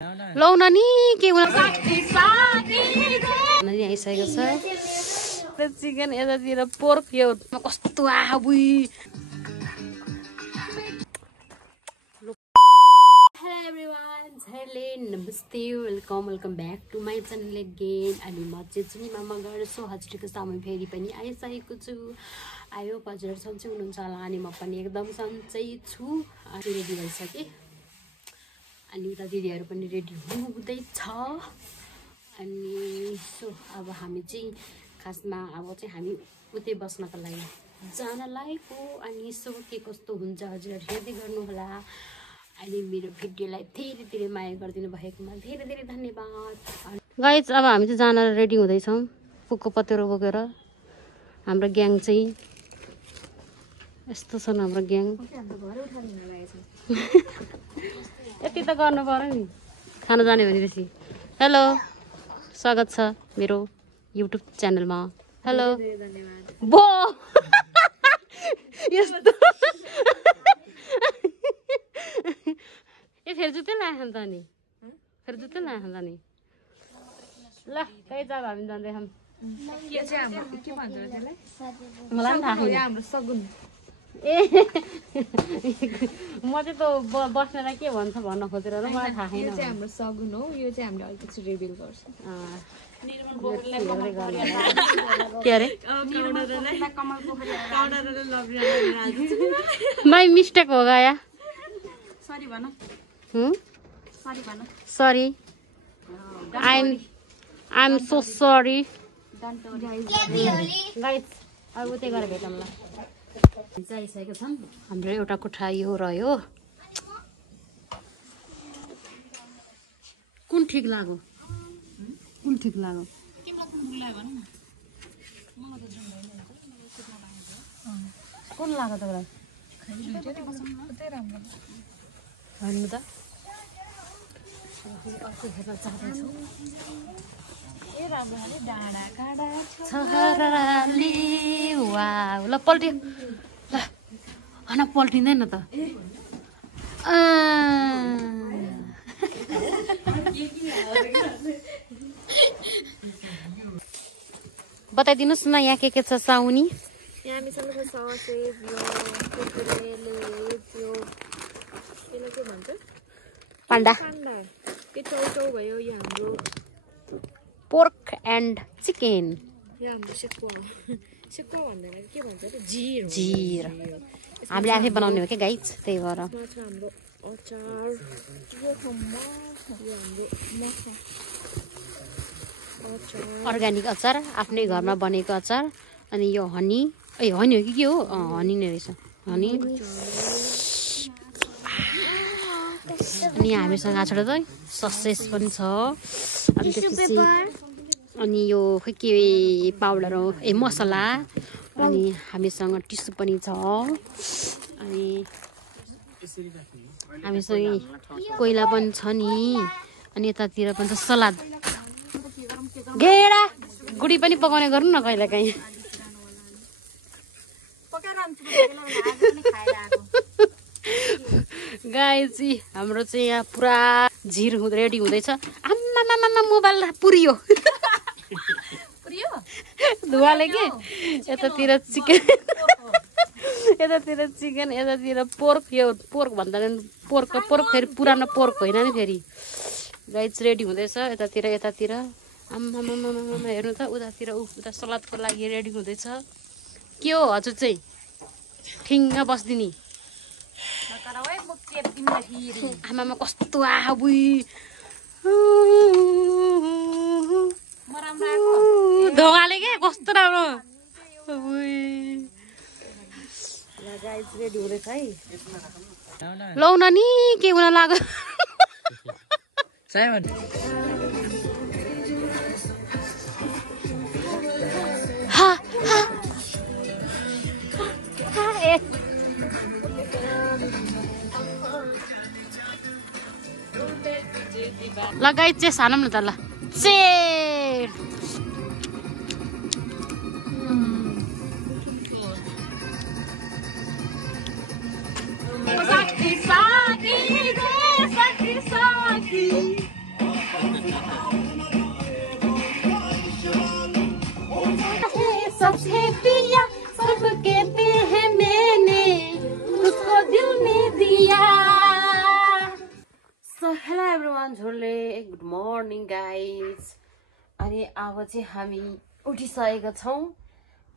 लौ नानी के आइसकेको छ चिकन यतातिर पोर्क यो कस्तो आबुई। हेलो एभ्रिवान, नमस्ते, welcome back to my channel again. अनि म चाहिँ मामा गर्छु हजुरको सामु फेरि पनि आइसकेको छु। आयो हजुरहरू सन्चै हुनुहुन्छ होला अनि म पनि एकदम सन्चै छु। अनि रेडी भइसकेँ अनि उता दिदीहरू पनि रेडी हुँदैछ। अनि सो अब हामी चाहिँ खासमा अब चाहिँ हामी उतै बस्नको लागि जान लागेको। अनि सो के कस्तो हुन्छ हजुरहरू हेर्दै गर्नुहोला। अनि मेरो भिडियोलाई धेरै धेरै माया गरिदिनु भएकोमा धेरै धेरै धन्यवाद। गाइज अब हामी चाहिँ जान रेडी हुँदैछौँ पुगको पत्तेरो बोकेर। हाम्रो ग्याङ चाहिँ यस्तो छन् हाम्रो ग्याङ। यति त गर्नु पर्यो नि खाना जाने भनेपछि। हेलो, स्वागत छ मेरो युट्युब च्यानलमा। हेलो बो यस्तो ए फेरि जुत्तै लाएछ नि त नि फेरि जुत्तै लाएछ नि त नि। ल कहीँ जग्गा हामी जाँदैछौँ। मलाई पनि थाहा छैन हाम्रो सगुन। ए म चाहिँ त बस्नेर के भन्छ भन्न खोजेर मलाई थाहा छैन। हाम्रो सगुन हो, यो चाहिँ हामीले अलिकति रिभिल गर्छ। के अरे माई मिस्टेक हो गया। सरी भन, सरी भन। Sorry, I am so sorry guys. अब उतै गएर भेटौँ ल। आइसकेको छौँ। हाम्रो एउटा कोठा यो रह्यो। कुन ठिक लाग्यो? कुन ठिक लाग्यो? कुन लाग्यो तपाईँलाई? भन्नु त अर्को हेर्न चाहँदैछौँ। ल पल्ट्यो ल हन पल्टिँदैन त। बताइदिनुहोस् न यहाँ के छ साउनी? यहाँ हामीसँग छ ससेज, यो कुकुरे, यो यसलाई के भन्छ? पान्डा। पान्डा। यो टाउटाउ भयो, यो हाम्रो पोर्क एन्ड चिकन। यो हाम्रो सेकुवा। सेकुवा भन्दैन के भन्छ त? जिर। जिर हामीले आफै बनाउने हो क्या गाइज, त्यही भएर। हाम्रो अचार, यो हाम्रो माछा अर्ग्यानिक अचार, आफ्नै घरमा बनेको अचार। अनि यो हनी, ए हनी हो कि के हो? हनी नै रहेछ, हनी। अनि हामीसँग आछाडा चाहिँ ससेज पनि छ। अनि त्यसपछि अनि यो खै के पाउडर हो, ए मसला। अनि हामीसँग टिस्यु पनि छ। अनि हामीसँग कोइला पनि छ नि। अनि यतातिर पनि छ सलाद। घेरा गुडी पनि पकाउने गर्नु न कहिले काहीँ। गाइज हाम्रो चाहिँ यहाँ पुरा झिर रेडी हुँदैछ। आम्मामामा मोबाइल पुरियो धुवाले के। यतातिर चिकन यतातिर चिकन, यतातिर पोर्क। यो पोर्क भन्दा पोर्क फेरि पुरानो पोर्क होइन नि फेरि। गाइज रेडी हुँदैछ यतातिर। आम्मामामा हेर्नु त उतातिर उता सलादको लागि रेडी हुँदैछ। के हो हजुर चाहिँ ठिङ्ग बस्दिनी? आमामा कस्तो आबुई ढोगाले के कस्तो राम्रो। गाइज रेडी हुँदैछ है। लौ नानी के हुन लाग्यो? लगाइ चाहिँ सानौँ न त ल। सबसे पिया सबके दिल है मैंने उसको दिल में दिया। सो हेलो एभ्रिवान, झोले गुड मर्निङ गाइज। अनि अब चाहिँ हामी उठिसकेका छौँ।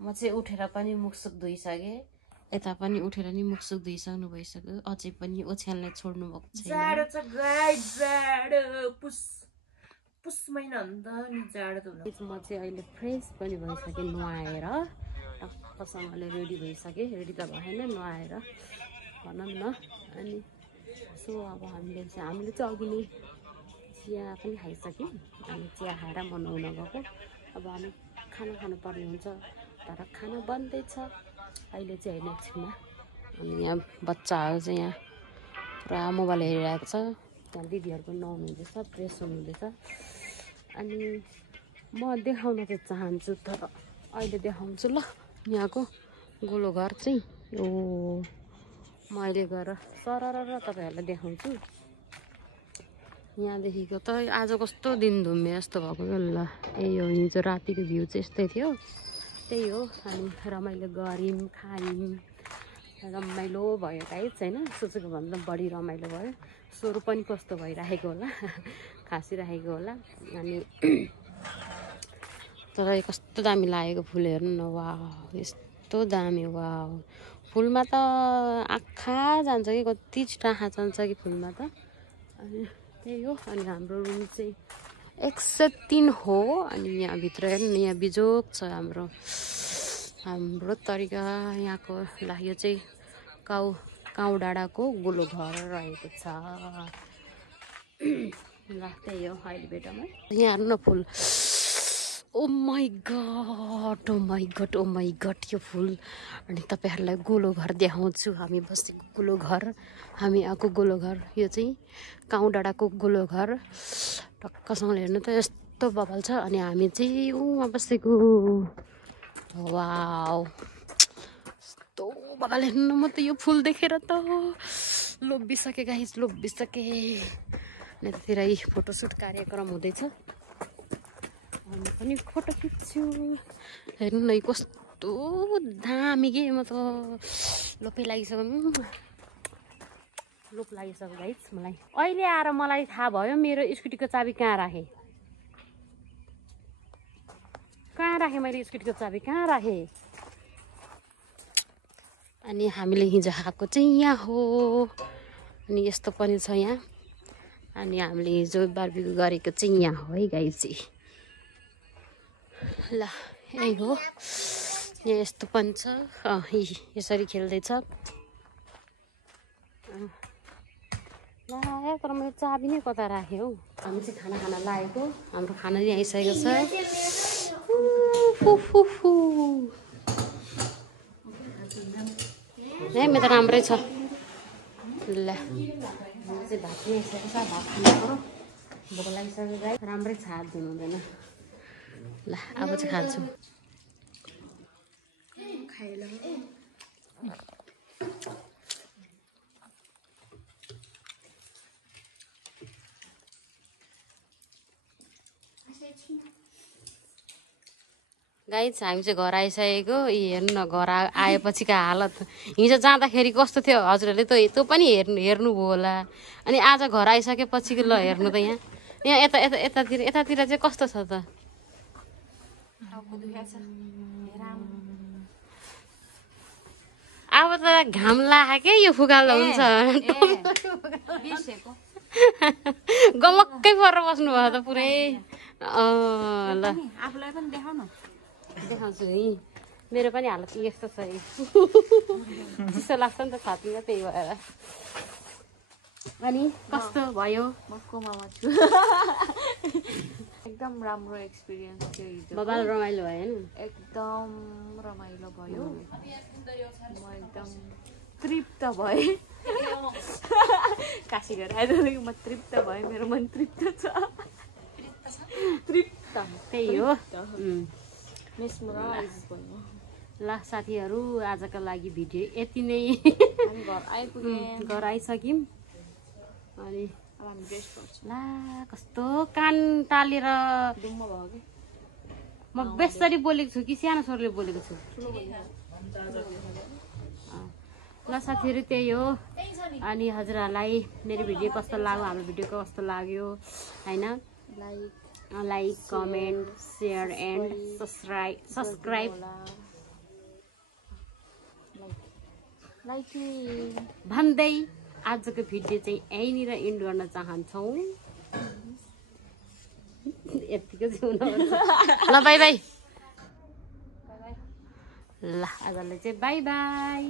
म चाहिँ उठेर पनि मुखसुख धोइसकेँ, यता पनि उठेर नि मुखसुख धोइसक्नु भइसक्यो। अझै पनि ओछ्यानलाई छोड्नु भएको छैन। जाडो छ गाइस, जाडो पुस महिना हो नि त नि जाडो त हुन्छ। म चाहिँ अहिले फ्रेस पनि भइसकेँ, नुहाएर टक्कसँगले रेडी भइसकेँ। रेडी त भएन, नुहाएर भनौँ न। अनि सो अब हामीले चाहिँ अघि नै चिया पनि खाइसक्यौँ। अनि चिया खाएर म नुहाउन गएको। अब हामी खाना खानुपर्ने हुन्छ, तर खाना बन्दैछ अहिले चाहिँ होइन एकछिनमा। अनि यहाँ बच्चाहरू चाहिँ यहाँ पुरा मोबाइल हेरिरहेको छ। त्यहाँ दिदीहरूको नुहाउनु हुँदैछ, फ्रेस हुनुहुँदैछ। अनि म देखाउन चाहिँ चाहन्छु, तर अहिले देखाउँछु ल। यहाँको गोलो घर चाहिँ यो म अहिले गएर सरर तपाईँहरूलाई देखाउँछु। यहाँदेखिको त आज कस्तो दिन धुम्मे जस्तो भएको क्या ल। यही हो, हिजो रातिको भ्यू चाहिँ यस्तै थियो। त्यही हो, हामी रमाइलो गऱ्यौँ, खायौँ, रमाइलो भयो गाइस होइन। सोचेको भन्दा बढी रमाइलो भयो। स्वर पनि कस्तो भइराखेको होला, खाँसिराखेको होला। अनि तर कस्तो दामी लागेको फुल हेर्नु न, वाह यस्तो दामी। वाह फुलमा त आँखा जान्छ कि, कति छिटो आँखा जान्छ कि फुलमा त। अनि त्यही हो। अनि हाम्रो रुम चाहिँ 103 हो। अनि यहाँभित्र हेर्नु, यहाँ बिजोक छ हाम्रो तरिका यहाँको लागि। यो चाहिँ काउ डाँडाको गोलो घर रहेको छ ल। त्यही हो अहिले बेटामा यहाँ हेर्नु न फुल। Oh my god, oh my god, oh my god यो फुल। अनि तपाईँहरूलाई गोलो घर देखाउँछु, हामी बसेको गोलो घर, हामी आएको गोलो घर। यो चाहिँ काउ डाँडाको गोलो घर। टक्कसँगले हेर्नु त यस्तो बबल छ। अनि हामी चाहिँ उहाँ बसेको। वाउ यस्तो बबल हेर्नु न। म त यो फुल देखेर त लोभिसकेँ गाइस, लोभिसकेँ। अनि यतातिर फोटोसुट कार्यक्रम हुँदैछ, हामी पनि फोटो खिच्छु। हेर्नु न यो कस्तो दामी के। म त लोभै लागिसक्यो, लोभ लागिसक्यो गाइस मलाई। अहिले आएर मलाई थाहा भयो मेरो स्कुटीको चाबी कहाँ राखेँ। मैले स्कुटीको चाबी कहाँ राखेँ। अनि हामीले हिजो खाएको चाहिँ यहाँ हो। अनि यस्तो पनि छ यहाँ। अनि हामीले हिजो बारबिक्यू गरेको चाहिँ यहाँ हो है गाइस। ल यही हो, यहाँ यस्तो पनि छ। यसरी खेल्दैछ ल। तर मैले चाबी नै कता राखेँ हौ। हामी चाहिँ खाना लागेको, हाम्रो खाना नि आइसकेको छ। है मेरो त राम्रै छ ल। हाम्रो चाहिँ भात पनि आइसकेको छ, भात खानु पऱ्यो, भोक लागिसक्यो गाई। राम्रै छ, हात धुनु हुँदैन ल। अब चाहिँ खान्छु। गाइस हामी चाहिँ घर आइसकेको। हेर्नु न घर आएपछिको हालत। हिजो जाँदाखेरि कस्तो थियो हजुरहरूले त त्यो पनि हेर्नुभयो होला। अनि आज घर आइसकेपछिको ल हेर्नु त यहाँ यतातिर चाहिँ कस्तो छ त। अब त घाम लाग्यो यो फुकाल्दा हुन्छ। गमक्कै परेर बस्नु भयो त पुरै। ल आफूलाई पनि देखाउँछु है। मेरो पनि हालत यस्तो छ, चिसो लाग्छ नि त छातीमा, त्यही भएर। अनि कस्तो भयो? एकदम राम्रो एक्सपिरियन्स थियो हिजो। बबाल रमाइलो भयो नि, एकदम रमाइलो भयो। म एकदम तृप्त भएँ। काशी गएर आइदिनु म तृप्त भएँ, मेरो मन तृप्त छ। तृप्त त्यही हो। ल साथीहरू आजको लागि भिडियो यति नै। घर आइपुग्यौँ, घर आइसक्यौँ। अनि अब हामी ड्रेस गर्छ ला कस्तो कान टालेर डुम्म भयो कि म बेसरी बोलेको छु कि सानो स्वरले बोलेको छु ल साथीहरू त्यही हो अनि हजुरहरूलाई मेरो भिडियो कस्तो लाग्यो हाम्रो भिडियो कस्तो लाग्यो हैन like comment share and subscribe भन्दै आजको भिडियो चाहिँ यहीँनिर एन्ड गर्न चाहन्छौँ यतिको चाहिँ ल बाई बाई ल आजलाई चाहिँ बाई बाई